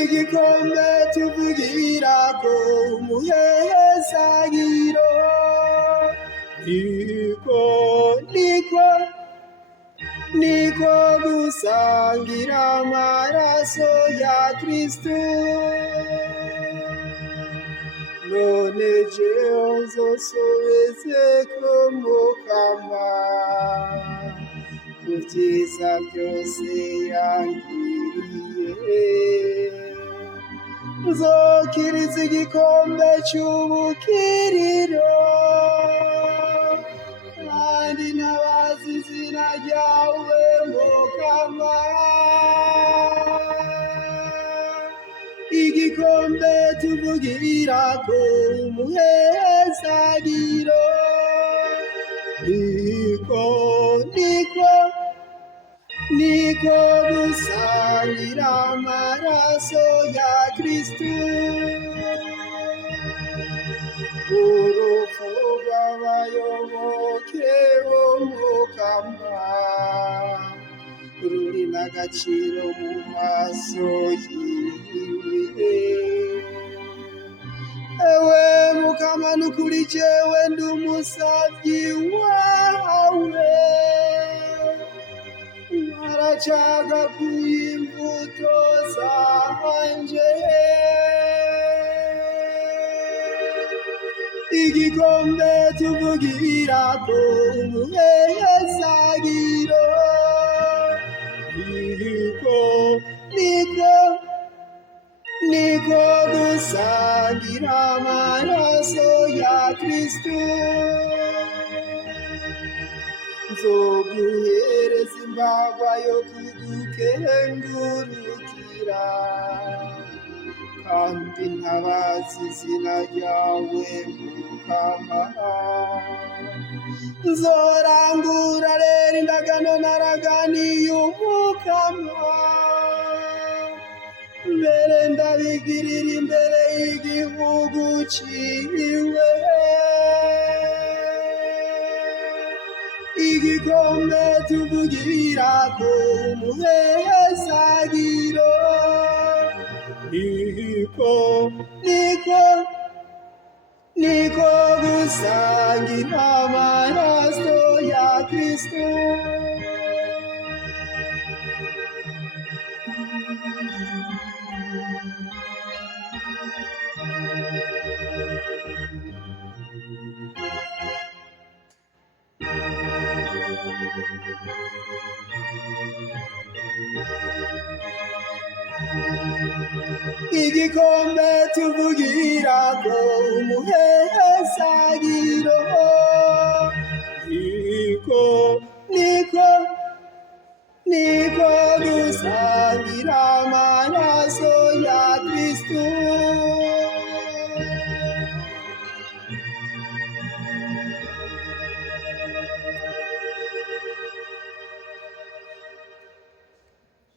igikombe tuvugirako umuhezagiro, niko gusangira amaraso ya Kristo. None jewe nzosobeze ko mukama ku vyiza vyose yangiriye, nzokiriza igikombe c'ubukiriro kandi ntabaza izina ryawe mukama. Igikombe tuvugirako umuhezagiro, niko gusangira amaraso ya Kristo. Urupfu rw'abayoboke b'umukama ruri n'agaciro mu maso yiwe. Ewe mukama nukuri jewe ndi umusavyi wawe, waracagaguye imbuto zanje. Igikombe tuvugirako umuhezagiro, niko gusangira amaraso ya Kristo. Nzoguhereza imbagwa yo kugukengurukira, kandi ntabaza izina ryawe mukama. Nzorangura rero indagano naraganiye umukama, mbere ndabigirira imbere y'igihugu ciwe. Igikombe tuvugirako umuhezagiro, niko gusangira amaraso ya Kristo. Igikombe tuvugirako umuhezagiro, niko gusangira amaraso ya